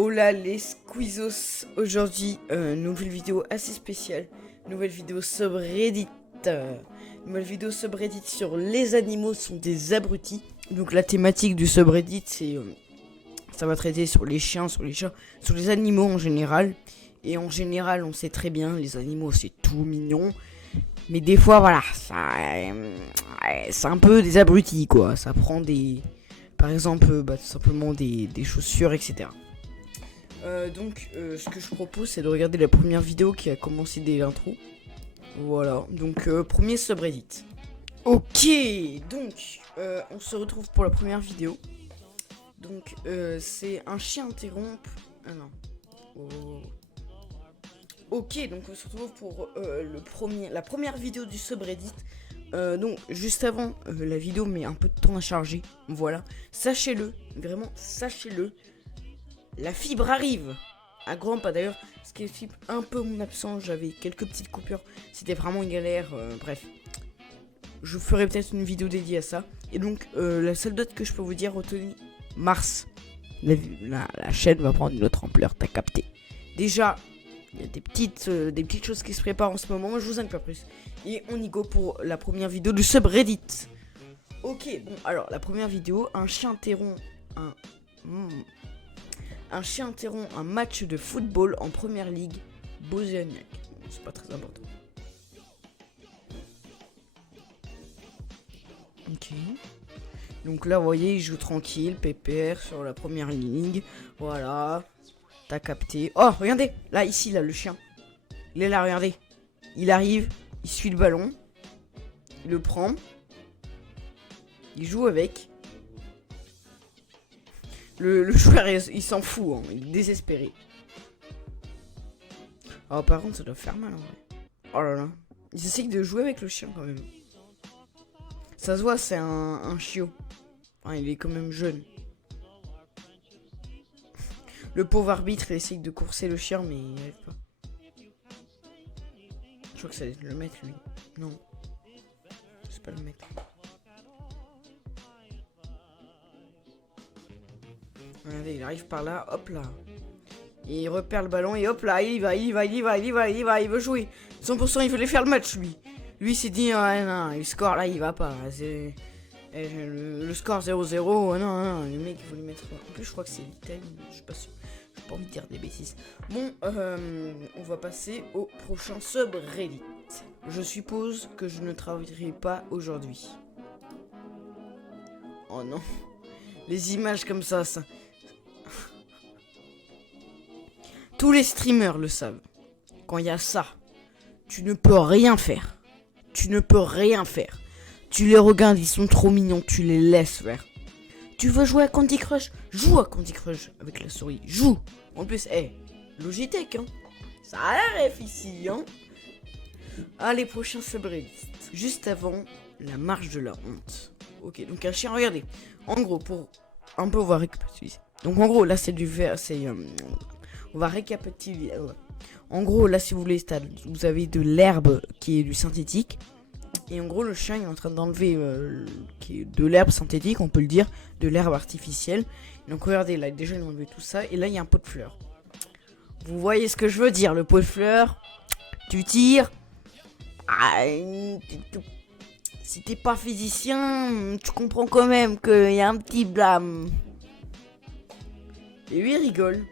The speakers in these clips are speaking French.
Hola les squeezos, aujourd'hui nouvelle vidéo assez spéciale, nouvelle vidéo subreddit, nouvelle vidéo subreddit sur les animaux sont des abrutis. Donc la thématique du subreddit c'est, ça va traiter sur les chiens, sur les chats, sur les animaux en général. Et en général on sait très bien, les animaux c'est tout mignon, mais des fois voilà, ça, c'est un peu des abrutis quoi, ça prend des, par exemple tout simplement des chaussures etc. Donc ce que je propose c'est de regarder la première vidéo qui a commencé dès l'intro. Voilà, donc premier subreddit. Ok, donc on se retrouve pour la première vidéo. Donc c'est un chien interrompt. Ah non. Oh. Ok, donc on se retrouve pour la première vidéo du subreddit. Donc juste avant la vidéo met un peu de temps à charger. Voilà, sachez-le, vraiment sachez-le. La fibre arrive à grands pas d'ailleurs, ce qui explique un peu mon absence, j'avais quelques petites coupures, c'était vraiment une galère, bref. Je ferai peut-être une vidéo dédiée à ça. Et donc la seule date que je peux vous dire, retenez mars. La chaîne va prendre une autre ampleur, t'as capté. Déjà, il y a des petites choses qui se préparent en ce moment, je vous en dis pas plus. Et on y go pour la première vidéo du subreddit. Ok, bon alors la première vidéo, un chien interrompt un chien interrompt un match de football en première ligue bosniaque. C'est pas très important. Ok. Donc là, vous voyez, il joue tranquille, pépère sur la première ligue. Voilà. T'as capté. Oh, regardez. Là, ici, là, le chien. Il est là, regardez. Il arrive, il suit le ballon. Il le prend. Il joue avec. Le joueur, il s'en fout, hein. Il est désespéré. Oh, par contre, ça doit faire mal, en vrai. Oh là là. Ils essayent de jouer avec le chien, quand même. Ça se voit, c'est un chiot. Enfin, il est quand même jeune. Le pauvre arbitre, il essaye de courser le chien, mais il n'y arrive pas. Je crois que ça va être le maître, lui. Non. C'est pas le maître. Regardez, il arrive par là, hop là. Et il repère le ballon et hop là, il veut jouer. 100% il voulait faire le match lui. Lui s'est dit, ah, non, le score là il va pas. C'est le score 0-0, non, le mec il voulait mettre. En plus je crois que c'est l'Italie, je suis pas sûr. J'ai pas envie de dire des bêtises. Bon, on va passer au prochain subreddit. Je suppose que je ne travaillerai pas aujourd'hui. Oh non. Les images comme ça. Tous les streamers le savent. Quand il y a ça, tu ne peux rien faire. Tu ne peux rien faire. Tu les regardes, ils sont trop mignons, tu les laisses faire. Tu veux jouer à Candy Crush? Joue à Candy Crush avec la souris. Joue. En plus, Logitech, hein. Ça a la ref ici, hein. Allez, prochain subreddit. Juste avant la marche de la honte. Ok, donc un chien, regardez. En gros, pour un peu, on va récapituler. Donc en gros, là, c'est du vert, c'est... on va récapituler. En gros, là, si vous voulez, vous avez de l'herbe qui est du synthétique. Et en gros, le chien il est en train d'enlever de l'herbe synthétique, on peut le dire, de l'herbe artificielle. Donc regardez, là, déjà, il a enlevé tout ça. Et là, il y a un pot de fleurs. Vous voyez ce que je veux dire, le pot de fleurs. Tu tires. Si t'es pas physicien, tu comprends quand même qu'il y a un petit blâme. Et lui, il rigole.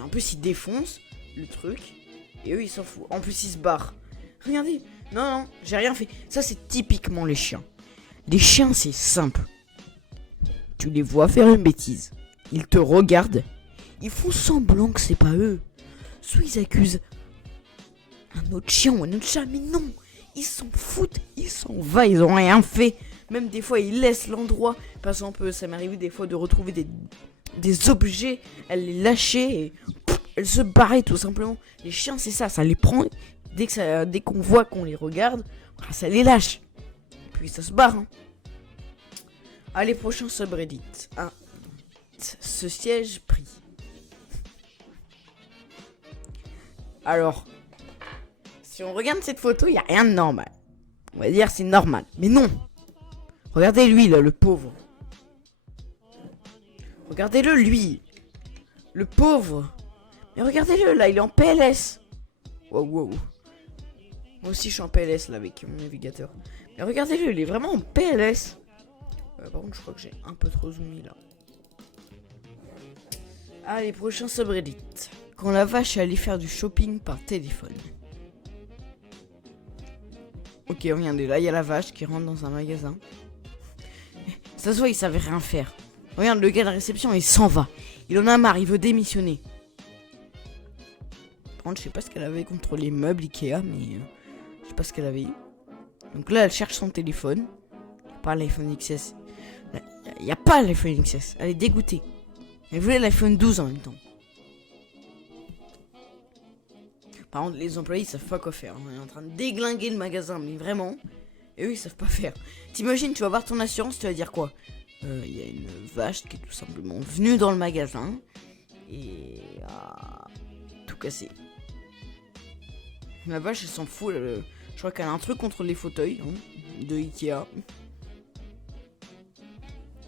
En plus, il défonce le truc. Et eux, ils s'en foutent. En plus, ils se barrent. Regardez. Non, j'ai rien fait. Ça, c'est typiquement les chiens. Les chiens, c'est simple. Tu les vois faire une bêtise. Ils te regardent. Ils font semblant que c'est pas eux. Soit ils accusent un autre chien ou un autre chat. Mais non. Ils s'en foutent. Ils s'en vont. Ils ont rien fait. Même des fois, ils laissent l'endroit. Par exemple, ça m'est arrivé des fois de retrouver des objets, elle les lâchait et elle se barrait tout simplement. Les chiens c'est ça les prend dès qu'on voit qu'on les regarde, ça les lâche. Et puis ça se barre. Hein. Allez, prochain subreddit. Ce siège pris. Alors, si on regarde cette photo, il n'y a rien de normal. On va dire c'est normal. Mais non. Regardez lui là, le pauvre. Regardez-le, lui. Le pauvre. Mais regardez-le, là, il est en PLS. Wow. Moi aussi, je suis en PLS, là, avec mon navigateur. Mais regardez-le, il est vraiment en PLS. Par contre, je crois que j'ai un peu trop zoomé, là. Allez, prochain subreddit. Quand la vache est allée faire du shopping par téléphone. Ok, regardez, là, il y a la vache qui rentre dans un magasin. Ça se voit, il savait rien faire. Regarde, le gars de la réception, il s'en va. Il en a marre, il veut démissionner. Par contre, je sais pas ce qu'elle avait contre les meubles Ikea, mais je sais pas ce qu'elle avait. Donc là, elle cherche son téléphone. Il n'y a pas l'iPhone XS. Il n'y a pas l'iPhone XS. Elle est dégoûtée. Elle voulait l'iPhone 12 en même temps. Par contre, les employés, ils savent pas quoi faire. On est en train de déglinguer le magasin, mais vraiment. Et eux, ils savent pas faire. T'imagines, tu vas voir ton assurance, tu vas dire quoi? Il y a une vache qui est tout simplement venue dans le magasin et a tout cassé. La vache, elle s'en fout. Je crois qu'elle a un truc contre les fauteuils de Ikea.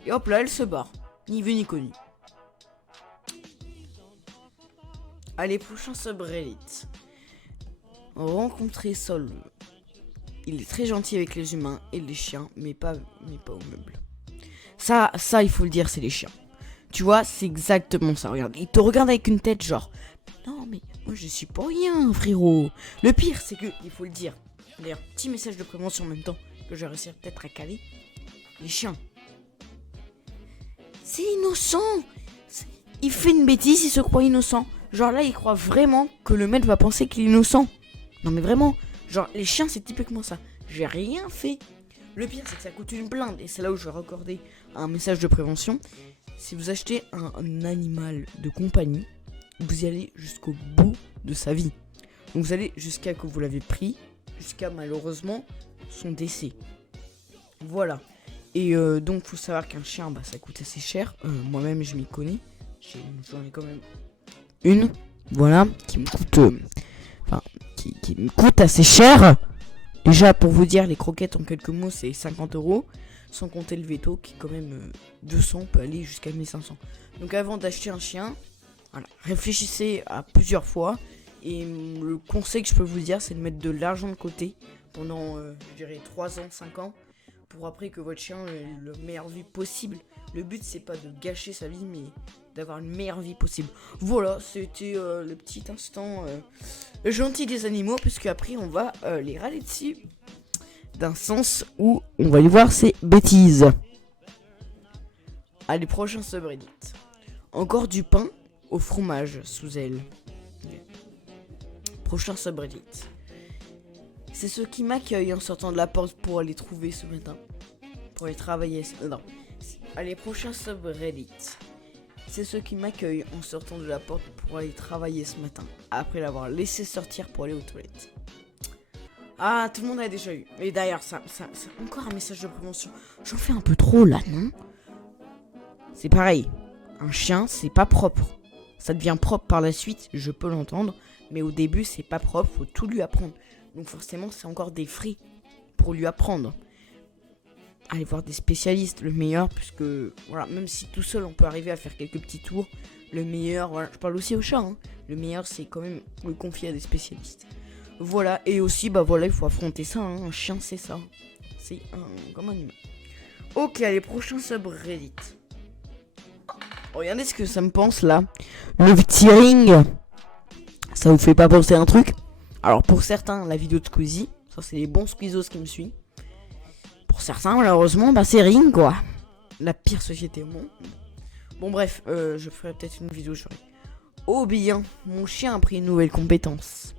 Et hop là, elle se barre. Ni vu ni connu. Allez, prochain subreddit. Rencontrer Sol. Il est très gentil avec les humains et les chiens, mais pas aux meubles. Ça, il faut le dire, c'est les chiens. Tu vois, c'est exactement ça. Regarde, il te regarde avec une tête genre, non mais moi je suis pas rien, frérot. Le pire, c'est que, il faut le dire. D'ailleurs, petit message de prévention en même temps que je vais réussir peut-être à caler. Les chiens. C'est innocent. Il fait une bêtise, il se croit innocent. Genre là, il croit vraiment que le maître va penser qu'il est innocent. Non mais vraiment, genre les chiens, c'est typiquement ça. J'ai rien fait. Le pire, c'est que ça coûte une blinde. Et c'est là où je vais raccorder un message de prévention. Si vous achetez un animal de compagnie, vous y allez jusqu'au bout de sa vie. Donc vous allez jusqu'à que vous l'avez pris, jusqu'à malheureusement son décès. Voilà. Et donc faut savoir qu'un chien, ça coûte assez cher. Moi-même, je m'y connais. J'en ai quand même une, voilà, qui me coûte, qui me coûte assez cher. Déjà, pour vous dire, les croquettes en quelques mots, c'est 50 €, sans compter le veto qui est quand même 200, peut aller jusqu'à 1500. Donc avant d'acheter un chien, voilà, réfléchissez à plusieurs fois. Et le conseil que je peux vous dire, c'est de mettre de l'argent de côté pendant, je dirais, 3 ans, 5 ans, pour après que votre chien ait la meilleure vie possible. Le but, c'est pas de gâcher sa vie, mais d'avoir une meilleure vie possible. Voilà, c'était le petit instant gentil des animaux, puisque après on va les râler dessus, d'un sens où on va y voir ces bêtises. Allez, prochain subreddit. Encore du pain au fromage sous elle. Prochain subreddit. C'est ceux qui m'accueillent en sortant de la porte pour aller trouver ce matin. Pour aller travailler. Non. Allez, prochain subreddit. C'est ceux qui m'accueillent en sortant de la porte pour aller travailler ce matin, après l'avoir laissé sortir pour aller aux toilettes. Ah, tout le monde a déjà eu. Et d'ailleurs, ça c'est encore un message de prévention. J'en fais un peu trop là, non? C'est pareil. Un chien, c'est pas propre. Ça devient propre par la suite, je peux l'entendre. Mais au début, c'est pas propre, faut tout lui apprendre. Donc forcément, c'est encore des frais pour lui apprendre. Allez voir des spécialistes, le meilleur, puisque voilà, même si tout seul on peut arriver à faire quelques petits tours, le meilleur, voilà, je parle aussi au chat, le meilleur c'est quand même le confier à des spécialistes. Voilà, et aussi voilà, il faut affronter ça, un chien c'est ça, c'est comme un humain. Ok, allez, prochain subreddit. Regardez ce que ça me pense là, le tearing, ça vous fait pas penser à un truc? Alors pour certains, la vidéo de Squeezie, ça c'est les bons Squeezos qui me suivent. Pour certains, malheureusement, c'est Ring, quoi. La pire société au monde. Bon, bref, je ferai peut-être une vidéo sur. Oh bien, mon chien a pris une nouvelle compétence.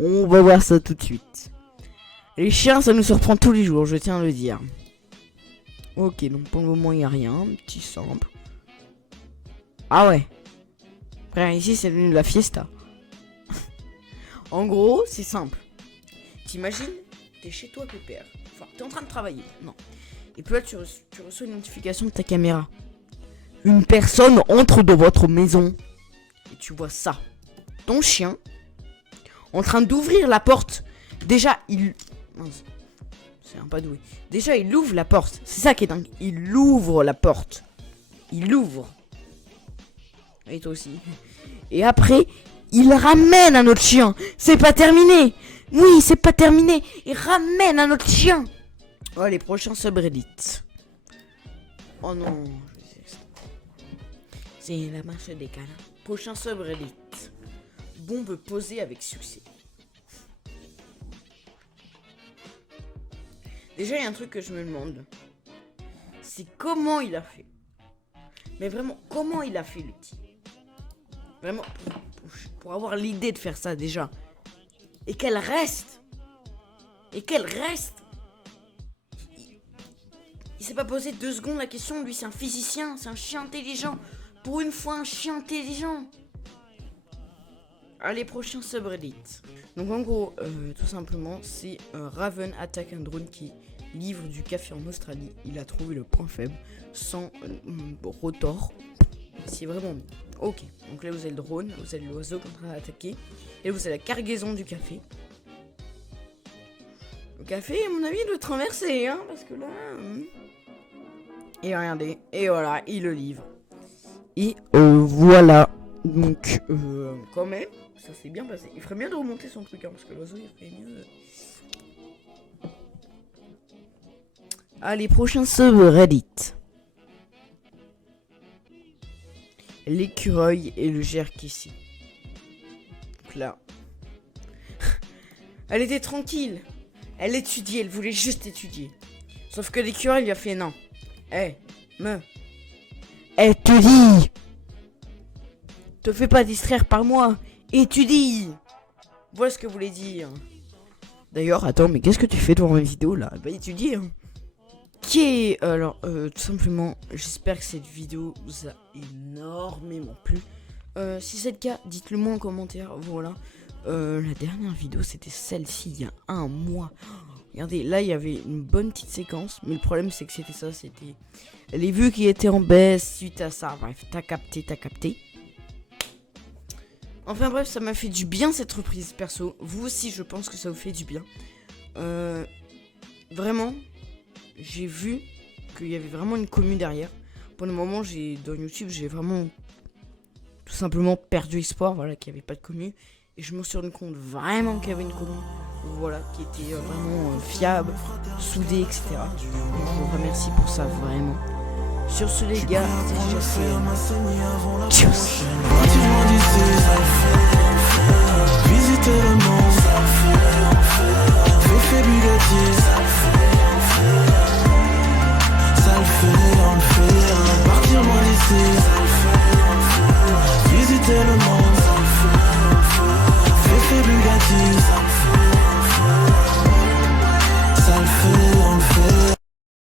On va voir ça tout de suite. Les chiens, ça nous surprend tous les jours, je tiens à le dire. Ok, donc pour le moment, il n'y a rien. Petit simple. Ah ouais. Frère, ici, c'est devenu de la fiesta. En gros, c'est simple. T'imagines, t'es chez toi, pépère. Enfin, t'es en train de travailler. Non. Et puis là, tu reçois une notification de ta caméra. Une personne entre dans votre maison. Et tu vois ça. Ton chien, en train d'ouvrir la porte. Déjà, mince. C'est un pas doué. Déjà, il ouvre la porte. C'est ça qui est dingue. Il ouvre la porte. Il ouvre. Et toi aussi. Et après, il ramène un autre chien. C'est pas terminé. Oui, c'est pas terminé. Il ramène un autre chien. Oh, les prochains subreddits. Oh non. C'est la marche des câlins. Prochain subreddit. Bombe posée avec succès. Déjà, il y a un truc que je me demande. C'est comment il a fait. Mais vraiment, comment il a fait le petit. Vraiment, pour avoir l'idée de faire ça déjà. Et qu'elle reste. Il s'est pas posé 2 secondes la question. Lui, c'est un physicien, c'est un chien intelligent. Pour une fois, un chien intelligent. Allez, prochain subreddit. Donc en gros, tout simplement, c'est Raven attaque un drone qui livre du café en Australie. Il a trouvé le point faible sans rotor. C'est vraiment bien. Ok, donc là vous avez le drone, vous avez l'oiseau qui est en train d'attaquer. Et vous avez la cargaison du café. Le café, à mon avis, il doit traverser, hein, parce que là... Et regardez, et voilà, il le livre. Et voilà. Donc, quand même, ça s'est bien passé. Il ferait bien de remonter son truc, hein, parce que l'oiseau, il ferait mieux... Allez, prochain subreddit. L'écureuil et le jerkissi. Donc là. Elle était tranquille. Elle étudiait, elle voulait juste étudier. Sauf que l'écureuil lui a fait non. Étudie. Te fais pas distraire par moi. Étudie. Voilà ce que voulait dire. D'ailleurs, attends, mais qu'est-ce que tu fais devant ma vidéo là? Bah étudier. Hein. Alors, tout simplement, j'espère que cette vidéo vous a énormément plu. Si c'est le cas, dites-le moi en commentaire. Voilà. La dernière vidéo, c'était celle-ci, il y a un mois. Regardez, là, il y avait une bonne petite séquence. Mais le problème, c'est que c'était ça. C'était les vues qui étaient en baisse suite à ça. Bref, t'as capté. Enfin bref, ça m'a fait du bien cette reprise, perso. Vous aussi, je pense que ça vous fait du bien. Vraiment... J'ai vu qu'il y avait vraiment une commu derrière. Pour le moment, dans YouTube, j'ai vraiment tout simplement perdu espoir, voilà, qu'il n'y avait pas de commu. Et je me suis rendu compte vraiment qu'il y avait une commu, voilà, qui était vraiment fiable, soudée, etc. Donc, je vous remercie pour ça, vraiment. Sur ce, les gars, c'est déjà tchuss. Visiter le monde, on le fait, partir loin d'ici.